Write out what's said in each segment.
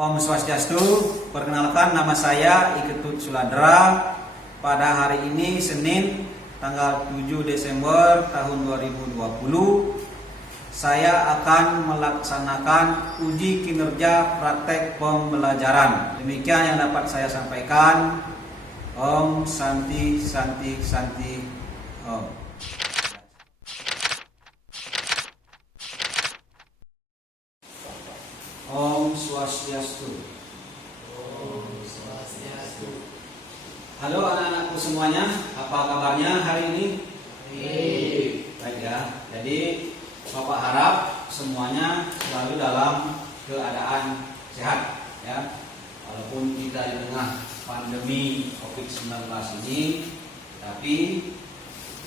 Om Swastiastu, perkenalkan nama saya Iketut Suladra. Pada hari ini Senin tanggal 7 Desember tahun 2020, saya akan melaksanakan uji kinerja praktek pembelajaran. Demikian yang dapat saya sampaikan. Om Santi Santi Santi Om. Om Swastiastu. Om Swastiastu. Halo anak-anakku semuanya, apa kabarnya hari ini? Baik ya. Jadi Bapak harap semuanya selalu dalam keadaan sehat ya. Walaupun kita di tengah pandemi COVID-19 ini, tapi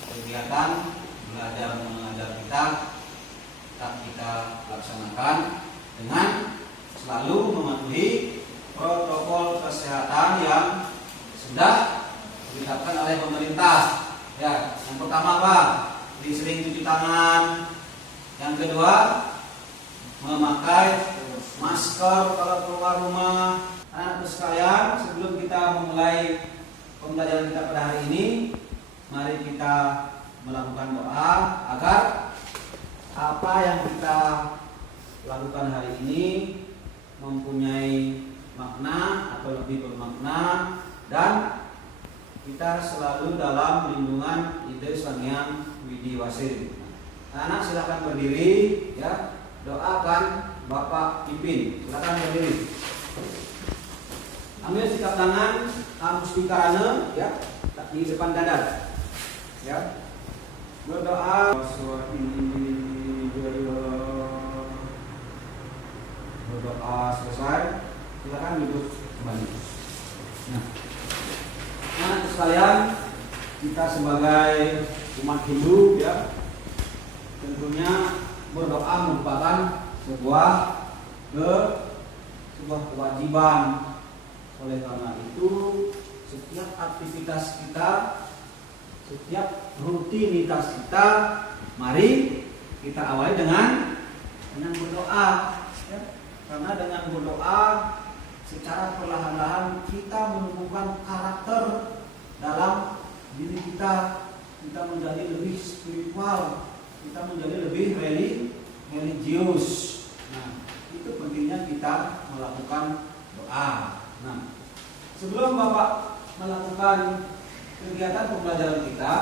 kegiatan belajar mengajar kita tetap kita laksanakan dengan selalu mematuhi protokol kesehatan yang sudah ditetapkan oleh pemerintah. Ya, yang pertama apa? Sering cuci tangan. Yang kedua, memakai masker kalau keluar rumah. Anak-anak sekalian, sebelum kita memulai pembelajaran kita pada hari ini, mari kita melakukan doa agar apa yang kita lakukan hari ini mempunyai makna atau lebih bermakna dan kita selalu dalam lindungan Ide Sang Hyang Widi Wasil. Anak silakan berdiri ya, doakan Bapak pimpin. Silakan berdiri. Ambil sikap tangan mustika ya, di depan dada. Ya. Berdoa berdoa selesai, silakan duduk kembali. Nah, anak sekalian, kita sebagai umat Hindu ya, tentunya berdoa merupakan sebuah kewajiban. Oleh karena itu, setiap aktivitas kita, setiap rutinitas kita, mari kita awali dengan berdoa. Ya. Karena dengan berdoa secara perlahan-lahan kita menumbuhkan karakter dalam diri kita menjadi lebih spiritual, kita menjadi lebih religius. Nah, itu pentingnya kita melakukan doa. Nah, sebelum Bapak melakukan kegiatan pembelajaran kita,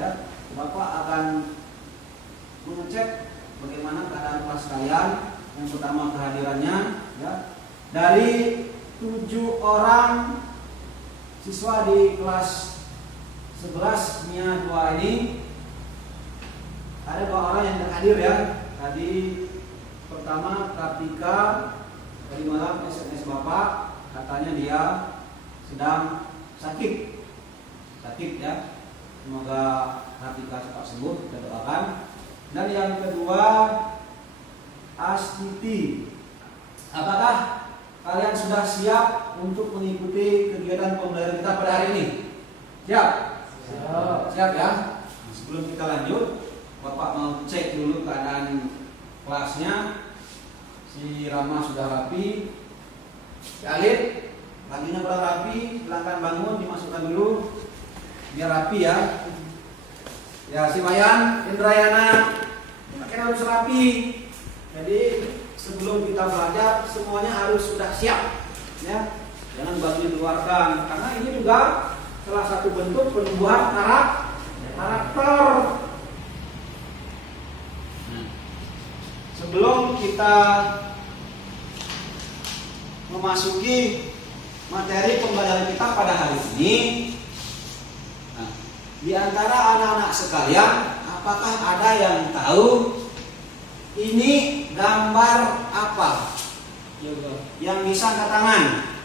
ya, Bapak akan mengecek bagaimana keadaan kelas kalian. Yang pertama kehadirannya, ya, dari 7 orang siswa di kelas 11 MIA 2 ini ada 2 orang yang hadir ya. Tadi pertama Kartika, tadi malam SMS Bapak katanya dia sedang sakit ya. Semoga Kartika cepat sembuh, kita doakan. Dan yang kedua Astuti, apakah kalian sudah siap untuk mengikuti kegiatan pembelajaran kita pada hari ini? Siap? Siap ya? Sebelum kita lanjut, Bapak mau cek dulu keadaan kelasnya. Si Rama sudah rapi, si Alif laginya kurang rapi, silakan bangun, dimasukkan dulu biar rapi ya. Ya, si Wayan, Indrayana, makin harus rapi. Jadi sebelum kita belajar semuanya harus sudah siap ya. Jangan baru dikeluarkan karena ini juga salah satu bentuk penumbuhan karakter. Sebelum kita memasuki materi pembelajaran kita pada hari ini, nah, di antara anak-anak sekalian, apakah ada yang tahu ini gambar apa? Yang bisa angkat tangan.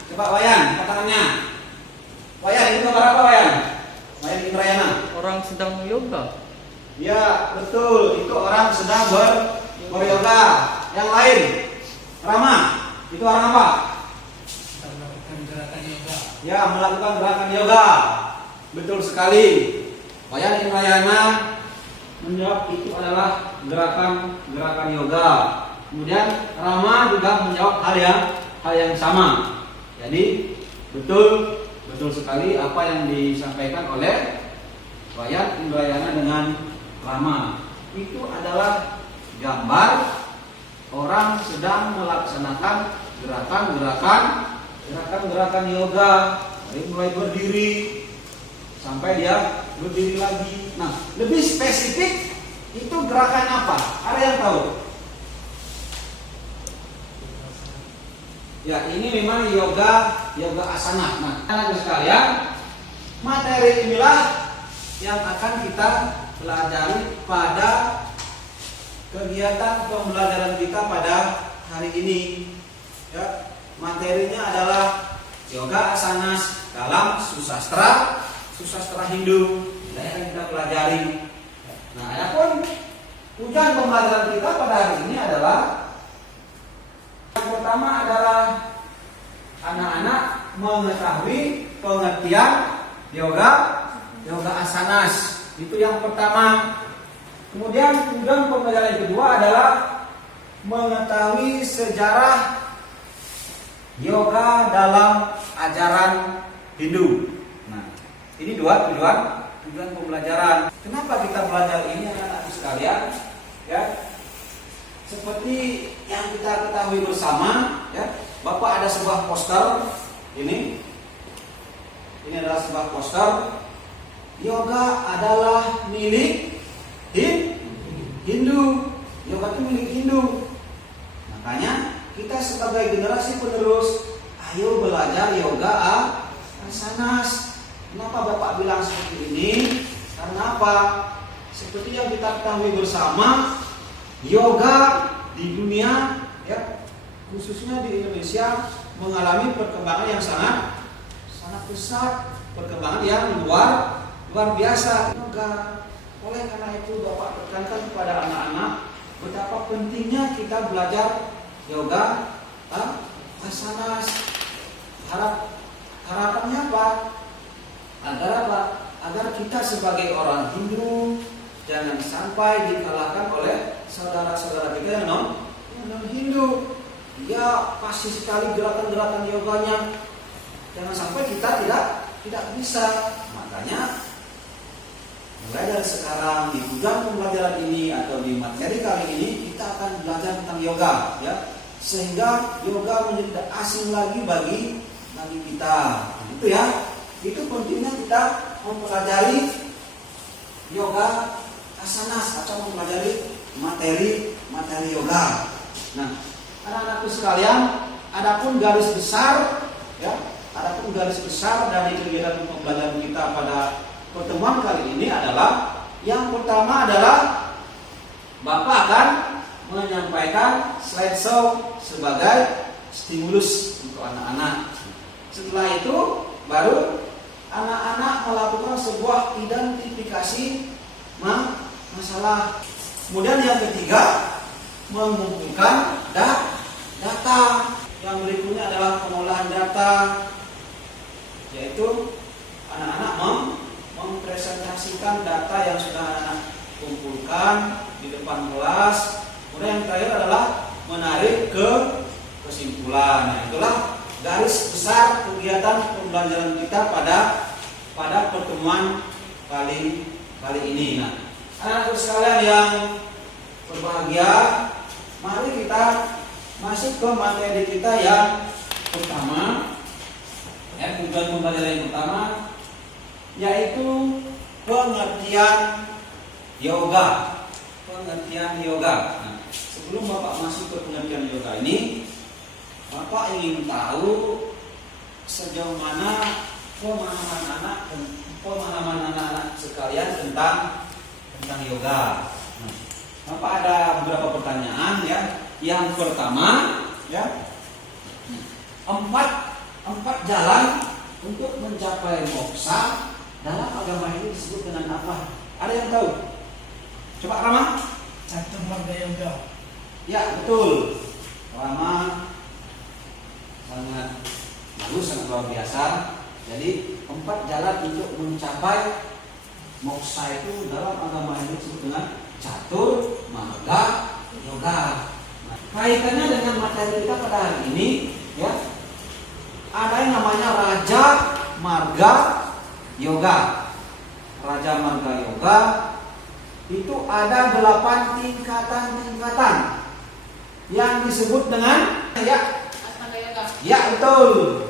Coba Wayan, angkat tangannya. Wayan, ini gambar apa Wayan? Wayan Indrayana. Orang sedang yoga. Ya, betul. Itu orang sedang beryoga. Yang lain, Rama, itu orang apa? Melakukan gerakan yoga. Ya, melakukan gerakan yoga. Betul sekali. Wayan Indrayana menjawab itu adalah gerakan yoga. Kemudian Rama juga menjawab hal hal yang sama. Jadi betul sekali apa yang disampaikan oleh Wayat Indrayana dengan Rama. Itu adalah gambar orang sedang melaksanakan gerakan yoga, dari mulai berdiri sampai dia berdiri lagi. Nah, lebih spesifik itu gerakan apa? Ada yang tahu? Ya, ini memang yoga asana. Nah, anak sekalian, materi inilah yang akan kita pelajari pada kegiatan pembelajaran kita pada hari ini. Ya, materinya adalah yoga asanas dalam susastra Hindu. Ini akan kita pelajari. Nah, adapun tujuan pembelajaran kita pada hari ini adalah yang pertama adalah anak-anak mengetahui pengertian yoga asanas. Itu yang pertama. Kemudian tujuan pembelajaran yang kedua adalah mengetahui sejarah yoga dalam ajaran Hindu. Nah, ini dua tujuan pembelajaran. Kenapa kita belajar ini anak-anak sekalian? Ya, seperti yang kita ketahui bersama, ya, Bapak ada sebuah poster ini adalah sebuah poster. Yoga adalah milik Hindu. Yoga itu milik Hindu. Makanya kita sebagai generasi penerus, ayo belajar yoga asanas. Kenapa Bapak bilang seperti ini? Karena apa? Seperti yang kita ketahui bersama, yoga di dunia, ya, khususnya di Indonesia, mengalami perkembangan yang sangat besar, perkembangan yang luar biasa. Yoga. Oleh karena itu Bapak tekankan kepada anak-anak betapa pentingnya kita belajar yoga asanas. Harapannya apa? Agar kita sebagai orang Hindu jangan sampai dikalahkan oleh saudara-saudara kita yang non Hindu. Ya, pasti sekali gerakan-gerakan yoganya. Jangan sampai kita tidak bisa. Makanya mulai dari sekarang di tujuan pembelajaran ini atau di materi kali ini kita akan belajar tentang yoga, ya, sehingga yoga menjadi tidak asing lagi bagi kita. Itu ya, itu pentingnya kita mempelajari yoga asanas atau mempelajari materi yoga. Nah, anak-anakku sekalian, adapun garis besar, ya, garis besar dari kegiatan pembelajaran kita pada pertemuan kali ini adalah yang pertama adalah Bapak akan menyampaikan slideshow sebagai stimulus untuk anak-anak. Setelah itu baru anak-anak melakukan sebuah identifikasi masalah. Kemudian yang ketiga mengumpulkan data. Yang berikutnya adalah pengolahan data, yaitu anak-anak mempresentasikan data yang sudah anak kumpulkan di depan kelas. Kemudian yang terakhir adalah menarik ke kesimpulan. Nah, itulah garis besar kegiatan pembelajaran kita pada pertemuan kali ini. Nah, anak-anak sekalian yang berbahagia, mari kita masuk ke materi kita yang pertama. Ya, tujuan pembelajaran yang pertama yaitu pengertian yoga. Nah, sebelum Bapak masuk ke pengertian yoga ini, Bapak ingin tahu sejauh mana pemahaman anak-anak sekalian tentang yoga. Nah, Bapak ada beberapa pertanyaan, ya. Yang pertama, ya, empat jalan untuk mencapai moksa dalam agama ini disebut dengan apa? Ada yang tahu? Coba Rama. Catur marga yoga. Ya, betul. Rama sangat bagus, sangat luar biasa. Jadi 4 jalan untuk mencapai moksa itu dalam agama ini disebut dengan catur marga yoga. Nah, kaitannya dengan materi kita pada hari ini, ya, ada yang namanya Raja Marga Yoga. Raja Marga Yoga itu ada 8 tingkatan-tingkatan yang disebut dengan ya betul.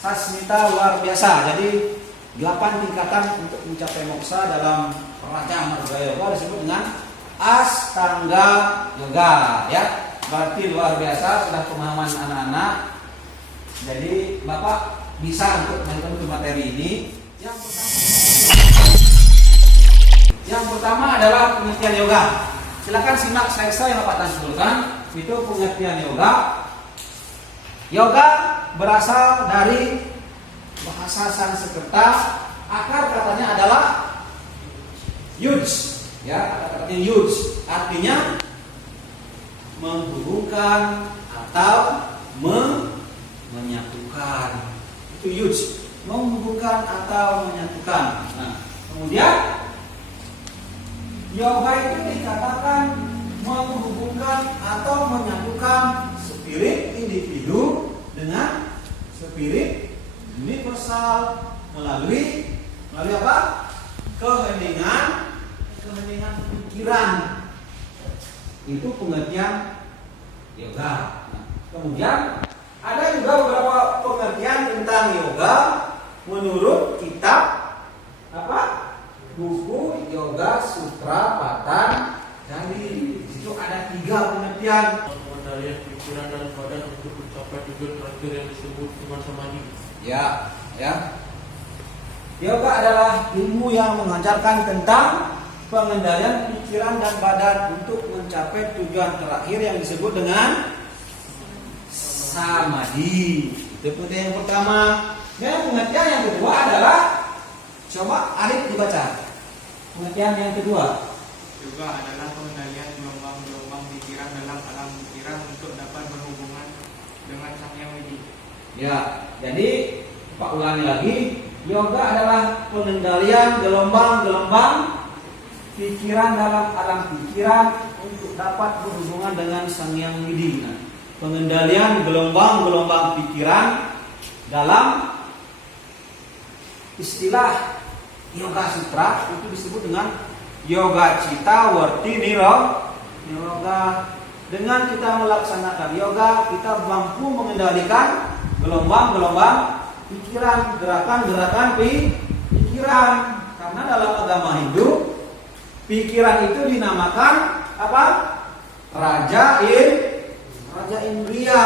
Sasmita luar biasa. Jadi 8 tingkatan untuk mencapai moksa dalam Raja Marga Yoga disebut dengan Astanga Yoga ya. Berarti luar biasa, sudah pemahaman anak-anak. Jadi Bapak bisa untuk mengikuti materi ini. Yang pertama adalah pengertian yoga. Silakan simak slide yang Bapak tampilkan. Itu pengertian yoga. Yoga berasal dari bahasa Sanskerta. Akar katanya adalah yuj, ya, katanya yuj. Artinya menghubungkan atau menyatukan. Itu yuj, menghubungkan atau menyatukan. Nah, kemudian yoga itu dikatakan menghubungkan atau menyatukan spirit individu dengan spirit universal melalui apa? Keheningan pikiran. Itu pengertian yoga. Nah, kemudian ada juga beberapa pengertian tentang yoga menurut kitab apa? Buku Yoga Sutra Patanjali. Di situ ada 3 pengertian. Pengendalian pikiran dan badan untuk mencapai tujuan terakhir yang disebut dengan samadhi. Ya. Yoga adalah ilmu yang mengajarkan tentang pengendalian pikiran dan badan untuk mencapai tujuan terakhir yang disebut dengan samadhi. Itu pengertian yang pertama. Yang pengertian yang kedua adalah, coba Arif dibaca. Pengertian yang kedua. Yoga adalah pengendalian gelombang-gelombang pikiran dalam alam pikiran untuk dapat berhubungan dengan Sang Yang Widi. Ya, jadi Pak ulangi lagi. Yoga adalah pengendalian gelombang-gelombang pikiran dalam alam pikiran untuk dapat berhubungan dengan Sang Yang Widi. Nah, pengendalian gelombang-gelombang pikiran dalam istilah Yoga Sutra itu disebut dengan Yoga Cita Warti Niroga. Dengan kita melaksanakan yoga, kita mampu mengendalikan gelombang-gelombang pikiran, gerakan-gerakan pikiran. Karena dalam agama Hindu, pikiran itu dinamakan apa? Raja indria.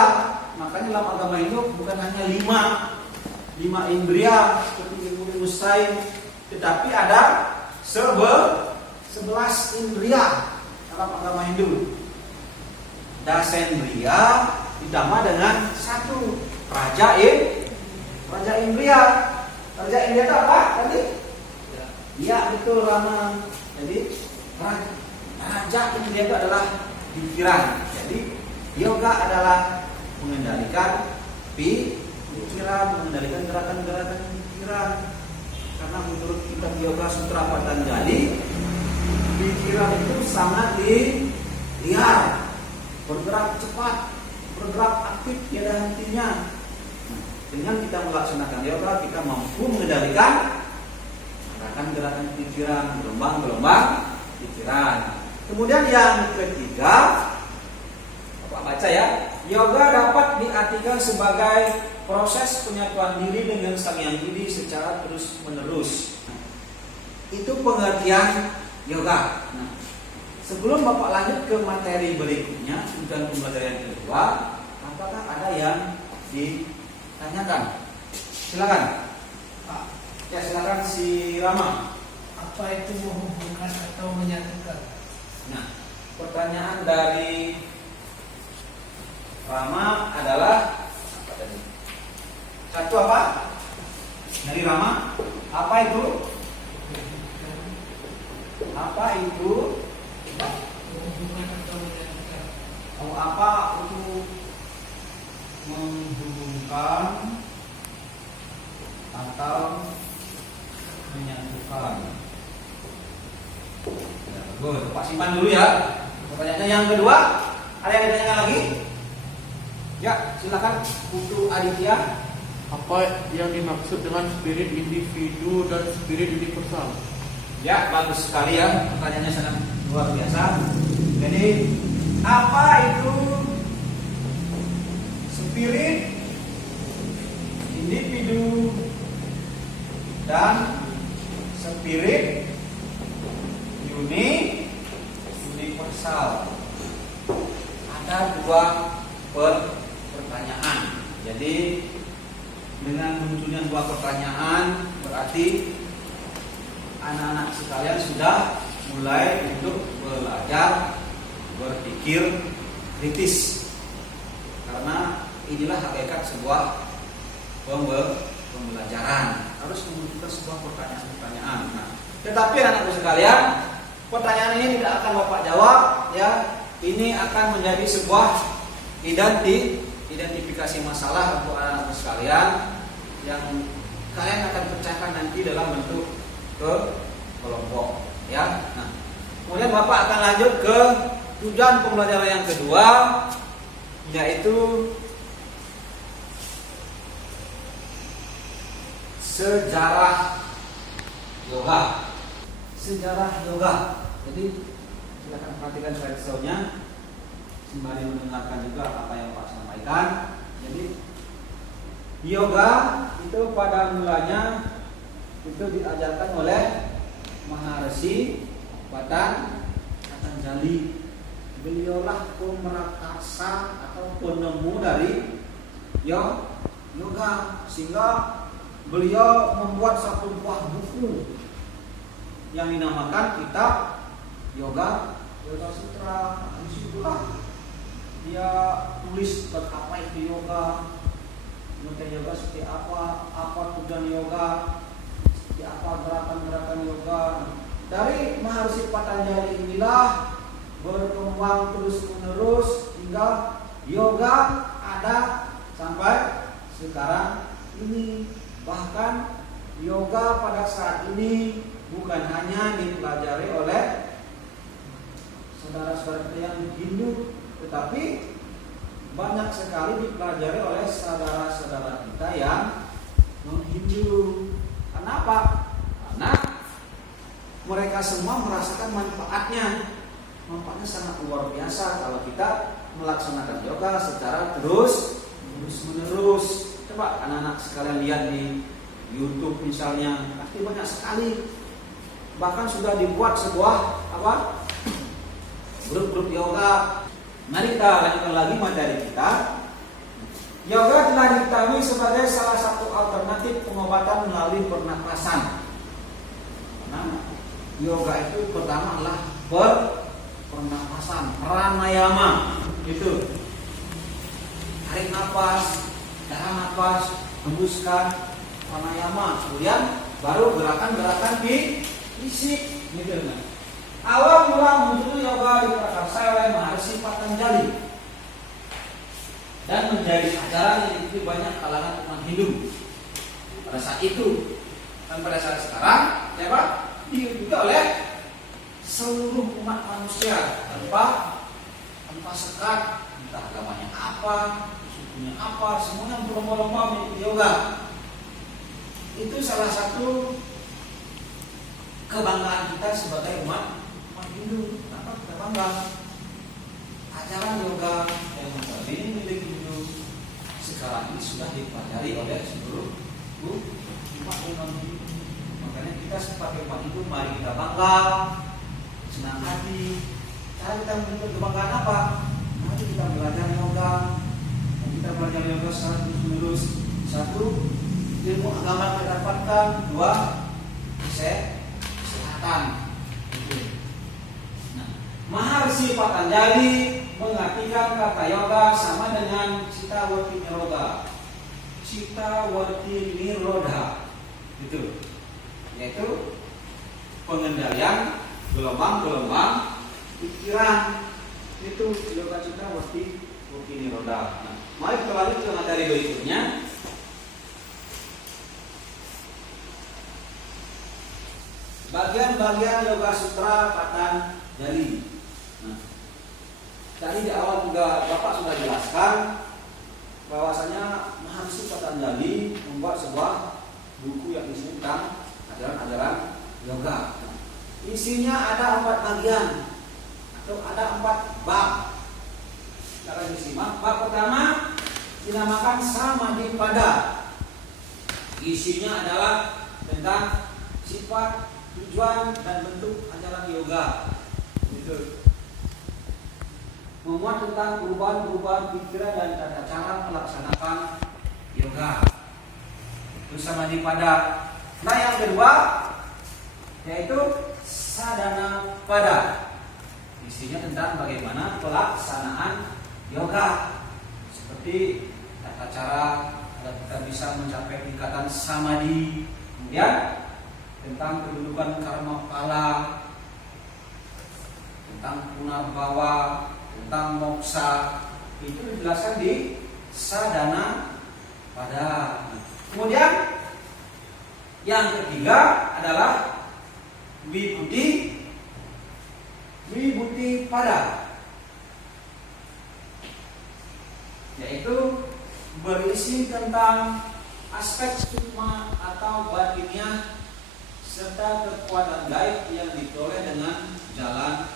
Makanya dalam agama Hindu bukan hanya 5 indria seperti ilmu sains, tetapi ada 11 indria dalam agama Hindu. Dasendriya ditambah dengan 1 Raja indria. Raja indria itu apa tadi? Ya betul Rama. Jadi Raja indria itu adalah pikiran. Jadi yoga adalah mengendalikan pikiran, mengendalikan gerakan-gerakan pikiran. Karena menurut kitab Yoga Sutra Patanjali, pikiran itu sangat liar, bergerak cepat, bergerak aktif, tiada hentinya. Dengan kita melaksanakan yoga, kita mampu mengendalikan gerakan-gerakan pikiran, gelombang-gelombang pikiran. Kemudian yang ketiga, Bapak baca ya, yoga dapat diartikan sebagai proses penyatuan diri dengan Sang Yang Widi secara terus-menerus. Itu pengertian yoga. Nah, sebelum Bapak lanjut ke materi berikutnya, dan pembelajaran yang kedua, apakah ada yang ditanyakan? Silakan. Ya, silakan si Rama. Apa itu menghubungkan atau menyatukan? Nah, pertanyaan dari Rama adalah apa tadi? 1 apa? Dari Rama, apa itu? Apa itu? Menghubungkan atau menyatukan. Apa itu menghubungkan atau menyatukan? Ya, bagus. Pak simpan dulu ya. Pertanyaannya yang kedua, ada yang ditanya lagi? Ya, silakan Putu Aditya. Apa yang dimaksud dengan spirit individu dan spirit universal? Ya, bagus sekali ya. Pertanyaannya sangat luar biasa. Jadi, apa itu spirit individu dan spirit universal? Ada dua pertanyaan. Jadi dengan munculnya dua pertanyaan berarti anak-anak sekalian sudah mulai untuk belajar berpikir kritis, karena inilah hakikat sebuah pembelajaran, harus memunculkan sebuah pertanyaan-pertanyaan. Nah, tetapi anak-anak sekalian, pertanyaan ini tidak akan Bapak jawab ya. Ini akan menjadi sebuah identifikasi masalah untuk anak-anak sekalian yang kalian akan pecahkan nanti dalam bentuk kelompok ya. Nah, kemudian Bapak akan lanjut ke tujuan pembelajaran yang kedua, yaitu sejarah yoga. Sejarah yoga. Jadi silakan perhatikan slide-nya sembari mendengarkan juga apa yang Pak sampaikan. Jadi yoga itu pada mulanya itu diajarkan oleh Maharishi Patanjali. Beliaulah pemerakarsa atau penemu dari yoga, sehingga beliau membuat satu buah buku yang dinamakan Kitab Yoga Sutra. Disitulah dia tulis apa itu yoga, yoga seperti apa tujuan yoga, seperti apa gerakan-gerakan yoga. Dari Maharishi Patanjali inilah berkembang terus menerus hingga yoga ada sampai sekarang ini. Bahkan yoga pada saat ini bukan hanya dipelajari oleh saudara-saudara kita yang Hindu, tetapi banyak sekali dipelajari oleh saudara-saudara kita yang non-Hindu. Kenapa? Karena mereka semua merasakan manfaatnya. Manfaatnya sangat luar biasa kalau kita melaksanakan yoga secara terus menerus. Coba anak-anak sekalian lihat di YouTube misalnya, pasti banyak sekali. Bahkan sudah dibuat sebuah grup-grup yoga. Mari kita lanjutkan lagi materi kita. Yoga telah diketahui sebagai salah satu alternatif pengobatan melalui pernapasan. Nah, yoga itu pertama adalah pernapasan, pranayama. Itu tarik nafas, tahan nafas, hembuskan, pranayama. Kemudian baru gerakan-gerakan fisik. Gitu. Awal mula muncul yoga diprakarsai oleh Maharishi Patanjali dan menjadi ajaran yang diikuti banyak kalangan umat Hindu pada saat itu. Dan pada saat sekarang, ya Pak, diikuti oleh seluruh umat manusia tanpa sekat, entah agamanya apa, sukunya apa, semuanya berlomba-lomba mengikuti yoga. Itu salah satu kebanggaan kita sebagai umat Hindu. Kenapa kita bangga? Ajaran yoga yang ini milik Hindu sekarang ini sudah dipelajari oleh seluruh umat Hindu. Makanya kita sebagai umat Hindu, mari kita bangga, senang hati. Cara kita membentuk kebanggaan apa? Mari kita belajar yoga. Kita belajar yoga secara terus-menerus. Satu, ilmu agama kita dapatkan. Dua, kesehatan. Nah, Maharishi Patanjali mengartikan kata yoga sama dengan Cittawarti Nirodha. Cittawarti Nirodha itu yaitu pengendalian gelombang-gelombang pikiran. Itu yoga Cittawarti Nirodha. Nah, mari kita lanjut ke materi berikutnya. Bagian-bagian Yoga Sutra Patanjali. Nah, tadi di awal juga Bapak sudah jelaskan bahwasanya Maharishi Patanjali membuat sebuah buku yang isinya tentang ajaran-ajaran yoga. Isinya ada 4 bagian atau ada 4 bab. Kita akan disimak. Bab pertama dinamakan Samadhipada. Isinya adalah tentang sifat, tujuan dan bentuk ajaran yoga. Itu memuat tentang perubahan-perubahan pikiran dan tata cara melaksanakan yoga. Itu Samadhipada. Nah, yang kedua yaitu Sadhana Pada. Isinya tentang bagaimana pelaksanaan yoga, seperti tata cara agar kita bisa mencapai tingkatan samadhi. Kemudian tentang kedudukan karma pala, tentang punarbawa, tentang moksa, itu dijelaskan di Sadhana Pada. Kemudian yang ketiga adalah Vibhuti Pada, yaitu berisi tentang aspek sukma atau batiniah serta kekuatan gaib yang diperoleh dengan jalan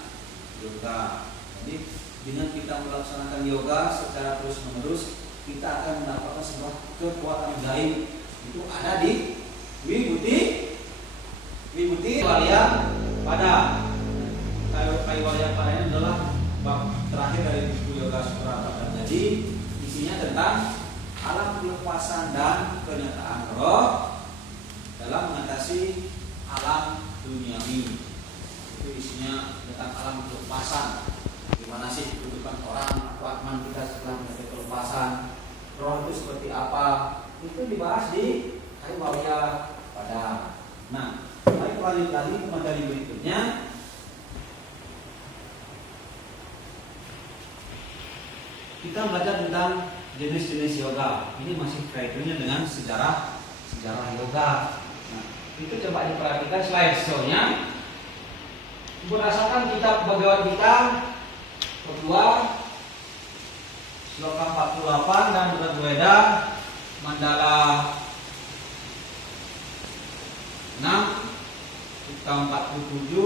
yoga. Jadi dengan kita melaksanakan yoga secara terus-menerus, kita akan mendapatkan sebuah kekuatan gaib. Itu ada di Vibhuti Walya Pada. Walya Pada ini adalah bab terakhir dari buku Yoga Sutra Patanjali. Isinya tentang alam kelepasan dan kenyataan roh dalam mengatasi alam duniawi. Itu isinya tentang alam kelepasan. Gimana sih kehidupan orang atau atman kita setelah mencapai kelepasan, roh itu seperti apa? Itu dibahas di Walya Pada. Nah, baik, lanjut lagi ke materi berikutnya. Kita belajar tentang jenis-jenis yoga. Ini masih kaitannya dengan sejarah yoga. Nah, itu coba diperhatikan slideshow-nya. Berdasarkan kitab Bhagavad Gita kedua sloka 48 dan Bhagavad Weda mandala 6 kita 47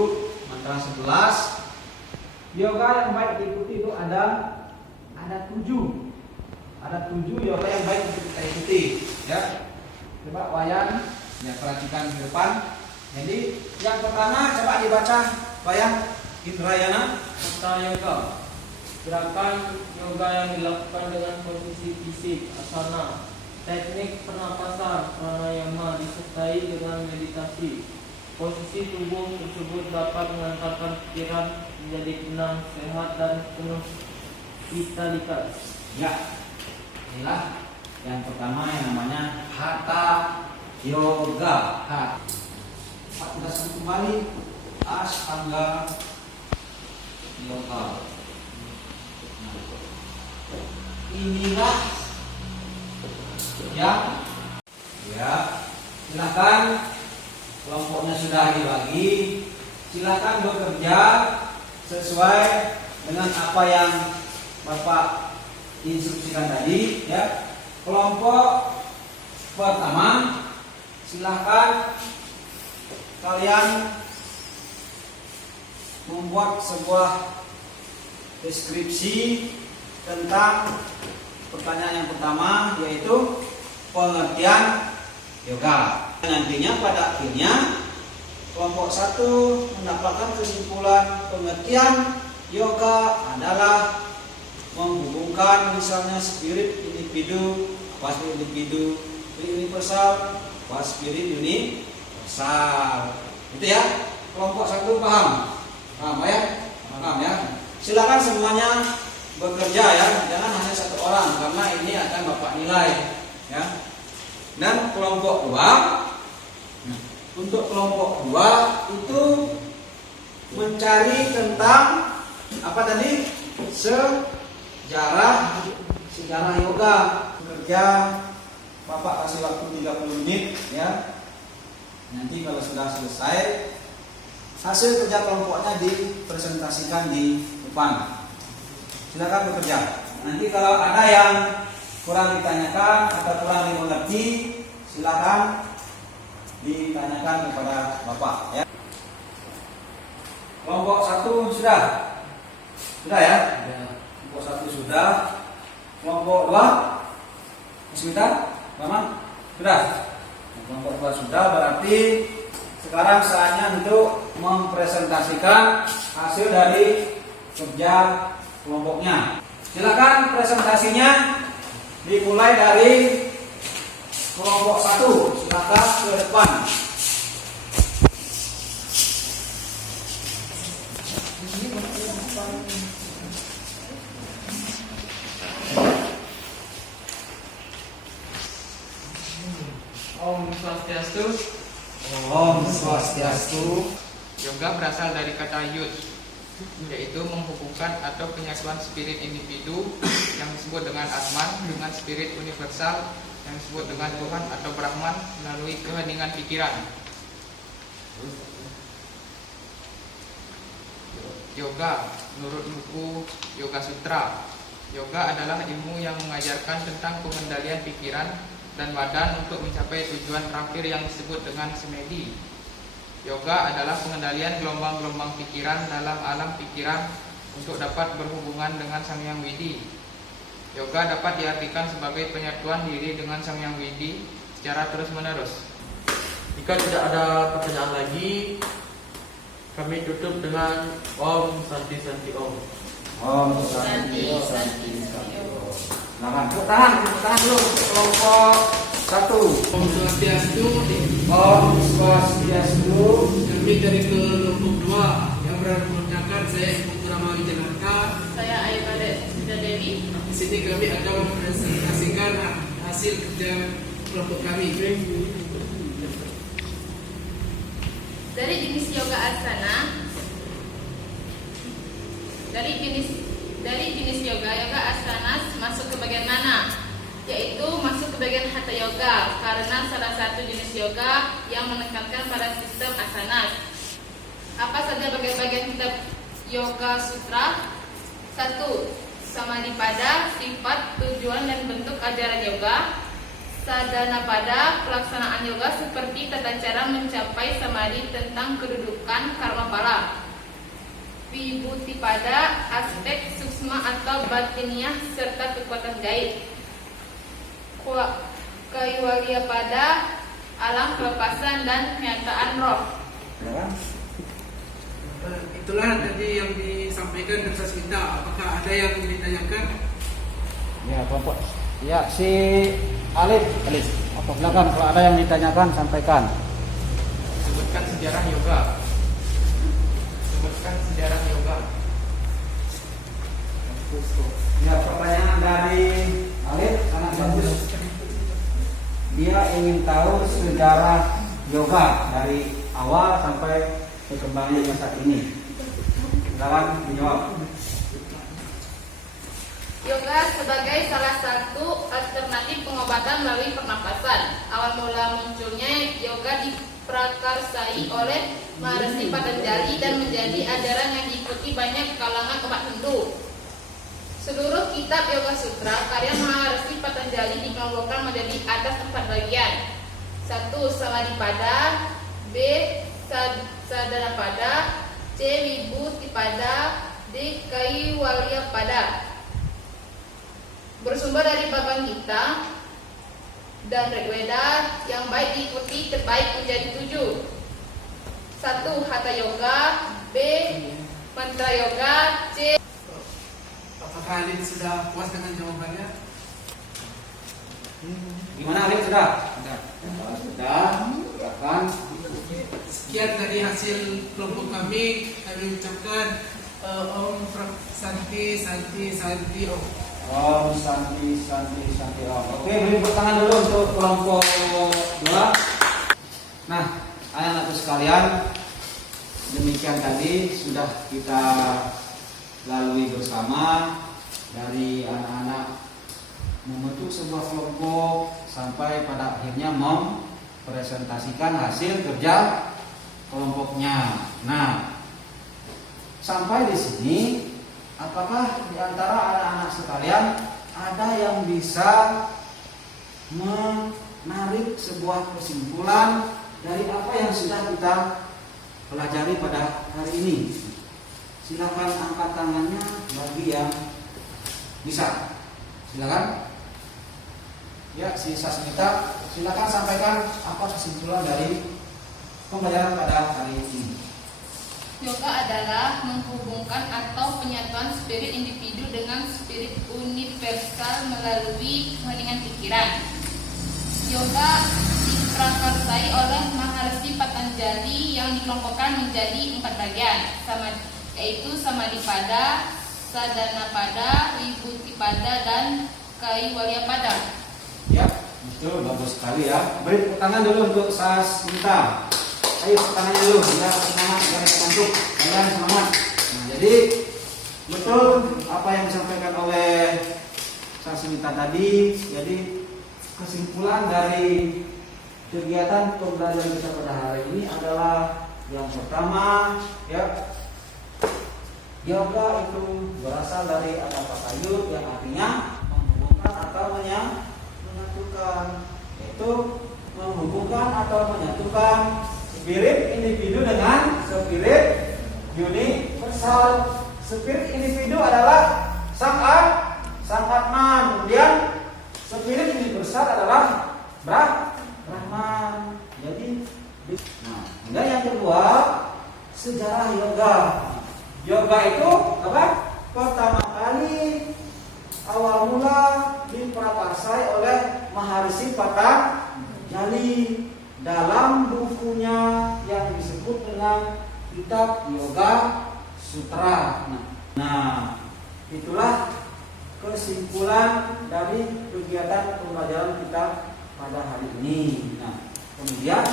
mantra 11. Yoga yang baik diikuti itu ada 7 yoga yang baik untuk kita ikuti, ya. Coba Wayan ya, perhatikan di depan. Jadi yang pertama coba dibaca Wayan Indrayana. Hatha yoga, gerakan yoga yang dilakukan dengan posisi fisik, asana, teknik pernapasan, pranayama disertai dengan meditasi. Posisi tubuh tersebut dapat mengantarkan pikiran menjadi tenang, sehat dan penuh vitalitas. Ya, inilah yang pertama yang namanya Hatha Yoga. Kita langsung kembali Ashtanga Yoga. Inilah ya, silakan kelompoknya sudah dibagi. Silakan bekerja sesuai dengan apa yang Bapak instruksikan tadi, ya. Kelompok pertama, silakan kalian membuat sebuah deskripsi tentang pertanyaan yang pertama, yaitu pengertian yoga. Nantinya pada akhirnya kelompok 1 mendapatkan kesimpulan pengertian yoga adalah menghubungkan misalnya spirit individu, spirit individu, universal, spirit universal. Itu ya. Kelompok 1 paham? Paham ya? Paham ya? Silakan semuanya bekerja ya, jangan hanya 1 orang karena ini akan Bapak nilai ya. Dan kelompok 2, untuk kelompok 2 itu mencari tentang apa tadi? Sejarah yoga. Kerja Bapak kasih waktu 30 menit ya. Nanti kalau sudah selesai, hasil kerja kelompoknya dipresentasikan di depan. Silakan bekerja. Nanti kalau ada yang kurang ditanyakan atau kurang dimengerti, silakan ditanyakan kepada Bapak ya. Kelompok 1 sudah? Sudah ya? Kelompok 1 sudah. Kelompok 2 sudah? Mama? Sudah? Kelompok 2 sudah, berarti sekarang saatnya untuk mempresentasikan hasil dari kerja kelompoknya. Silakan presentasinya dimulai dari kelompok 1. Silakan ke depan. Om Swastiastu. Om Swastiastu. Yoga berasal dari kata yud, yaitu menghubungkan atau penyatuan spirit individu yang disebut dengan Atman dengan spirit universal yang disebut dengan Tuhan atau Brahman melalui keheningan pikiran. Yoga menurut buku Yoga Sutra, yoga adalah ilmu yang mengajarkan tentang pengendalian pikiran dan badan untuk mencapai tujuan terakhir yang disebut dengan semedi. Yoga adalah pengendalian gelombang-gelombang pikiran dalam alam pikiran untuk dapat berhubungan dengan Sang Hyang Widi. Yoga dapat diartikan sebagai penyatuan diri dengan Sang Hyang Widi secara terus-menerus. Jika tidak ada pertanyaan lagi, kami tutup dengan Om Santi Santi Om. Om Santi Santi Santi Om. Silakan tepuk tangan dulu kelompok 1. Om Swastiastu. Om Swastiastu. Kami dari kelompok 2 yang beranggotakan saya Ibu Rama Wijanaka. Saya Ayu Sita Dewi. Di sini kami akan mempresentasikan hasil kerja kelompok kami. Dari jenis yoga asana, dari jenis yoga asana masuk ke bagian mana? Yaitu masuk ke bagian hatha yoga, karena salah satu jenis yoga yang menekankan pada sistem asana. Apa saja bagian-bagian kitab Yoga Sutra? 1. Samadhipada, sifat, tujuan dan bentuk ajaran yoga. Sadhana pada, pelaksanaan yoga seperti tata cara mencapai samadhi tentang kedudukan karma pala. Vibhuti pada, aspek suksma atau batiniah serta kekuatan gaib. Kaivalya pada, alam kelepasan dan kenyataan roh. Itulah tadi yang disampaikan dari Sasmita. Apakah ada yang ditanyakan? Ya, kelompok. Ya, si Alif. Apa silakan kalau ada yang ditanyakan sampaikan. Sebutkan sejarah yoga. Sebutkan sejarah yoga. Ya, pertanyaan dari Alif sangat bagus. Dia ingin tahu sejarah yoga dari awal sampai perkembangannya saat ini. Silakan dijawab. Yoga sebagai salah satu alternatif pengobatan melalui pernapasan. Awal mula munculnya yoga diprakarsai oleh Maharishi Patanjali dan menjadi ajaran yang diikuti banyak kalangan umat Hindu. Seluruh kitab Yoga Sutra karya Maharishi Patanjali dikelompokkan menjadi atas 4 bagian. 1. Samadhipada, B. Sadhana pada, C. Vibhuti pada, D. Kaivalya pada. Bersumber dari Bhagavad Gita dan Rigveda, yang baik diikuti terbaik menjadi 7. 1. Hatha Yoga, B. Mantra Yoga, C. Apakah Alif sudah puas dengan jawabannya? Gimana Alif sudah? Sudah. Silakan. Sekian dari hasil kelompok kami ucapkan Om Santi Santi Santi Om. Om Santi Santi Santi Om. Oke, beri tepuk tangan dulu untuk kelompok 2. Nah, anak-anakku sekalian, demikian tadi sudah kita lalui bersama dari anak-anak membentuk sebuah kelompok sampai pada akhirnya mempresentasikan hasil kerja kelompoknya. Nah, sampai di sini, apakah di antara anak-anak sekalian ada yang bisa menarik sebuah kesimpulan dari apa yang sudah kita pelajari pada hari ini? Silakan angkat tangannya bagi yang bisa. Silakan. Ya, si Sasmita, silakan sampaikan apa kesimpulan dari pembelajaran pada hari ini. Yoga adalah menghubungkan atau penyatuan spirit individu dengan spirit universal melalui keheningan pikiran. Yoga diprakarsai oleh Maharishi Patanjali yang dikelompokkan menjadi 4 bagian, yaitu Samadhipada, Sadhanapada, Vibhutipada, dan Kaivalyapada. Ya, betul, bagus sekali ya. Beri tepuk tangan dulu untuk Sasmita. Ayo tepuk tangannya dulu, ya semangat, jangan ngantuk, kalian semangat. Nah, jadi betul apa yang disampaikan oleh Sasmita tadi. Jadi kesimpulan dari kegiatan pembelajaran kita pada hari ini adalah yang pertama, ya, yoga itu berasal dari kata yud yang artinya menghubungkan atau menyatukan, yaitu menghubungkan atau menyatukan spirit individu dengan spirit universal. Spirit individu adalah sang Atman, kemudian spirit universal adalah Brahman. Jadi, nah, kemudian yang kedua, sejarah yoga. Yoga itu apa? Pertama kali awal mula diprakarsai oleh Maharishi Patanjali dalam bukunya yang disebut dengan Kitab Yoga Sutra. Nah, itulah kesimpulan dari kegiatan pembelajaran kita pada hari ini. Nah, kemudian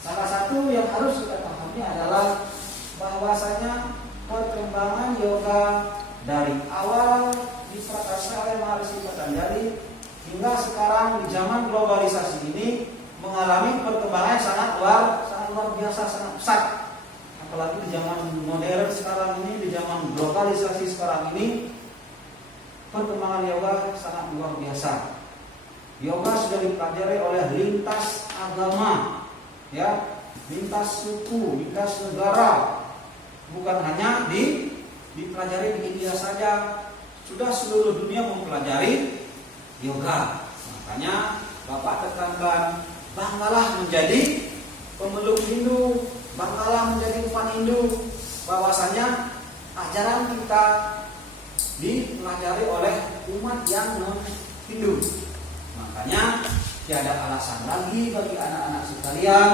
salah satu yang harus kita pahami adalah bahwasanya perkembangan yoga dari awal diprakarsai oleh Maharishi Patanjali hingga sekarang di zaman globalisasi ini mengalami perkembangan yang sangat luar biasa, sangat pesat. Apalagi di zaman modern sekarang ini, di zaman globalisasi sekarang ini, perkembangan yoga sangat luar biasa. Yoga sudah dipelajari oleh lintas agama, ya, lintas suku, lintas negara. Bukan hanya dipelajari di India saja, sudah seluruh dunia mempelajari yoga. Makanya Bapak tekankan, banggalah menjadi pemeluk Hindu, banggalah menjadi umat Hindu, bahwasanya ajaran kita dipelajari oleh umat yang non-Hindu. Makanya tiada alasan lagi bagi anak-anak sekalian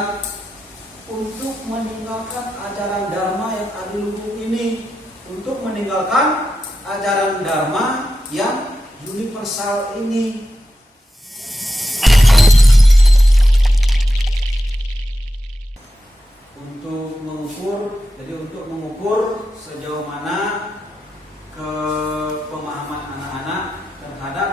untuk meninggalkan ajaran Dharma yang adiluhung ini, untuk meninggalkan ajaran Dharma yang universal ini. Untuk mengukur sejauh mana pemahaman anak-anak terhadap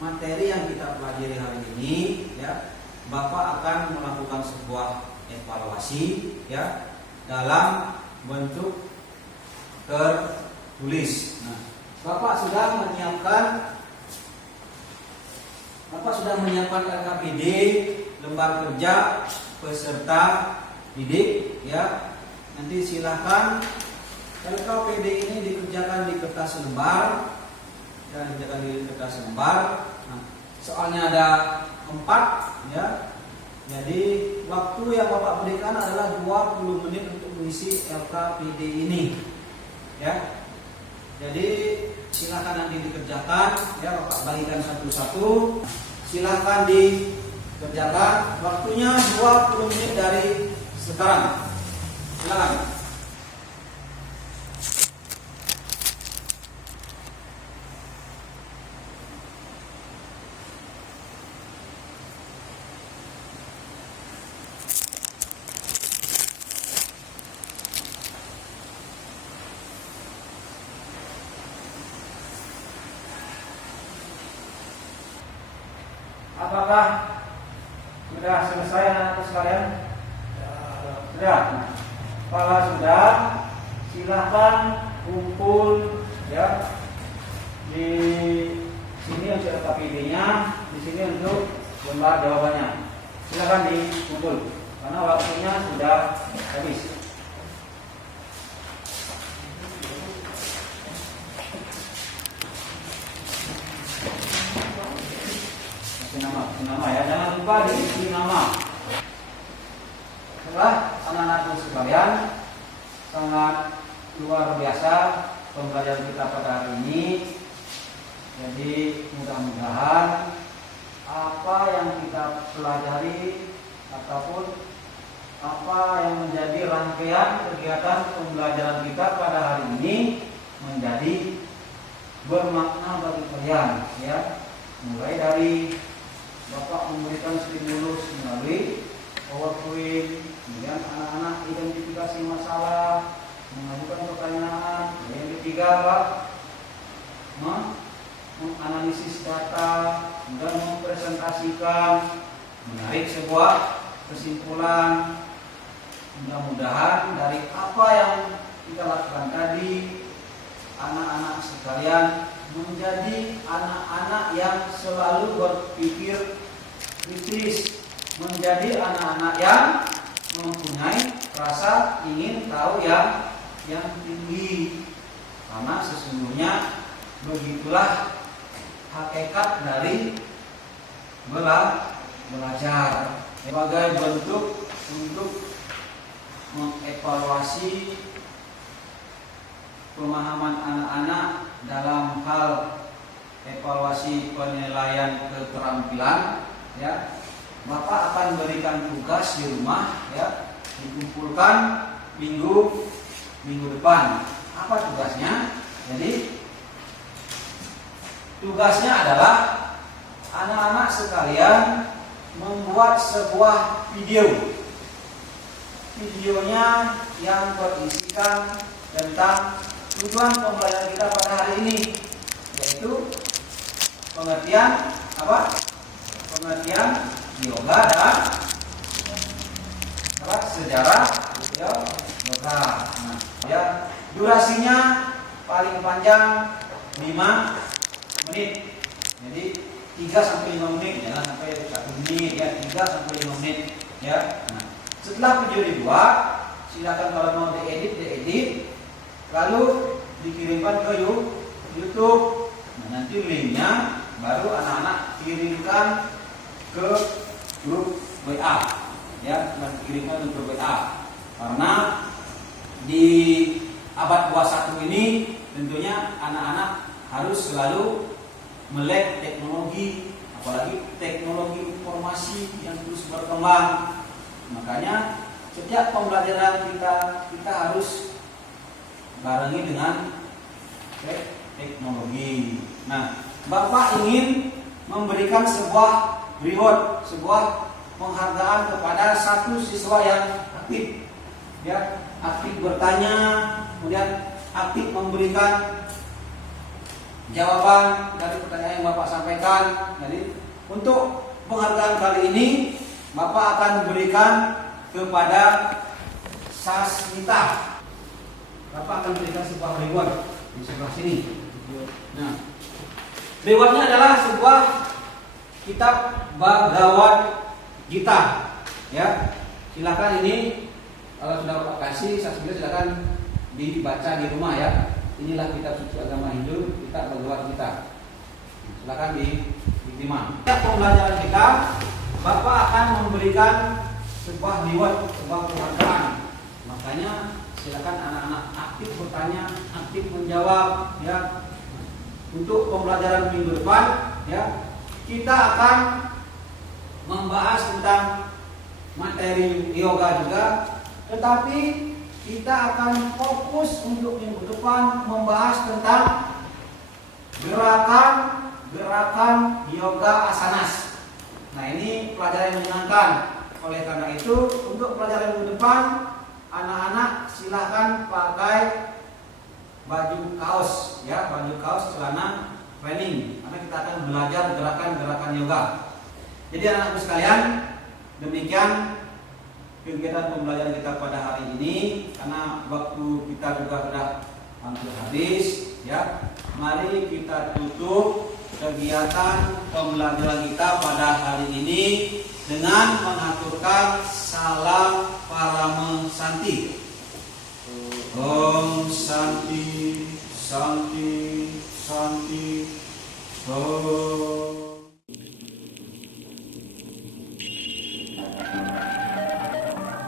materi yang kita pelajari hari ini, ya, Bapak akan melakukan sebuah evaluasi, ya, dalam bentuk tertulis. Nah, Bapak sudah menyiapkan LKPD, lembar kerja peserta didik, ya. Nanti silahkan LKPD ini dikerjakan di kertas lembar, dan dikerjakan di kertas lembar. Nah, soalnya ada 4, ya. Jadi waktu yang Bapak berikan adalah 20 menit untuk mengisi LKPD ini, ya. Jadi silakan nanti dikerjakan, ya, Bapak bagikan satu-satu. Silakan dikerjakan. Waktunya 20 menit dari sekarang. Silakan. Apakah sudah selesai anak-anak sekalian? Sudah. Kalau sudah, silahkan kumpul, ya, di lembar jawabannya. Silakan dikumpul karena waktunya sudah habis. Nama ya, jangan lupa diisi nama. Setelah anak-anakku sekalian, sangat luar biasa pembelajaran kita pada hari ini. Jadi mudah-mudahan apa yang kita pelajari ataupun apa yang menjadi rangkaian kegiatan pembelajaran kita pada hari ini menjadi bermakna bagi kalian, ya. Mulai dari Bapak memberikan stimulus melalui PowerPoint, kemudian anak-anak identifikasi masalah, mengajukan pertanyaan. Yang ketiga, Pak, menganalisis data, kemudian mempresentasikan, menarik sebuah kesimpulan. Mudah-mudahan dari apa yang kita lakukan tadi, anak-anak sekalian menjadi anak-anak yang selalu berpikir kritis, menjadi anak-anak yang mempunyai rasa ingin tahu yang tinggi, karena sesungguhnya begitulah hakikat dari belajar sebagai bentuk untuk mengevaluasi pemahaman anak-anak dalam hal evaluasi penilaian keterampilan, ya. Bapak akan berikan tugas di rumah, ya, dikumpulkan minggu depan. Apa tugasnya? Jadi tugasnya adalah anak-anak sekalian membuat sebuah videonya yang berisikan tentang tujuan pembelajaran kita pada hari ini, yaitu pengertian yoga dan sejarah yoga. Nah, ya, durasinya paling panjang 5 menit. Jadi 3 sampai 5 menit, jangan sampai 1 menit, ya. 3 sampai 5 menit, ya. Nah, setelah video dibuat, silakan kalau mau diedit, lalu dikirimkan ke YouTube. Nah, nanti linknya baru anak-anak kirimkan ke grup WA, ya, kirimkan ke grup WA. Karena di abad 21 ini tentunya anak-anak harus selalu melek teknologi, apalagi teknologi informasi yang terus berkembang. Makanya setiap pembelajaran kita harus barengi dengan teknologi. Nah, Bapak ingin memberikan sebuah reward, sebuah penghargaan kepada satu siswa yang aktif, ya, aktif bertanya, kemudian aktif memberikan jawaban dari pertanyaan yang Bapak sampaikan. Jadi untuk penghargaan kali ini Bapak akan berikan kepada Sasmita. Bapak akan berikan sebuah reward di sebelah sini. Nah, rewardnya adalah sebuah kitab Bhagavad Gita, ya. Silakan ini kalau sudah Bapak kasih Sasmita, silakan dibaca di rumah, ya. Inilah kitab suci agama Hindu, kitab Bhagavad Gita. Silakan diterima. Setiap pembelajaran kita, Bapak akan memberikan sebuah reward, sebuah penghargaan. Makanya silakan anak-anak aktif bertanya, aktif menjawab, ya. Untuk pembelajaran minggu depan, ya, kita akan membahas tentang materi yoga juga, tetapi kita akan fokus untuk minggu depan membahas tentang gerakan yoga asanas. Nah, ini pelajaran yang menyenangkan. Oleh karena itu, untuk pelajaran minggu depan, anak-anak silahkan pakai baju kaos, ya, baju kaos celana training, karena kita akan belajar gerakan-gerakan yoga. Jadi anak-anakku sekalian, demikian kegiatan pembelajaran kita pada hari ini, karena waktu kita juga sudah hampir habis, ya. Mari kita tutup kegiatan pembelajaran kita pada hari ini dengan mengaturkan salam Parama Santi. Om Santi, Santi, Santi. Om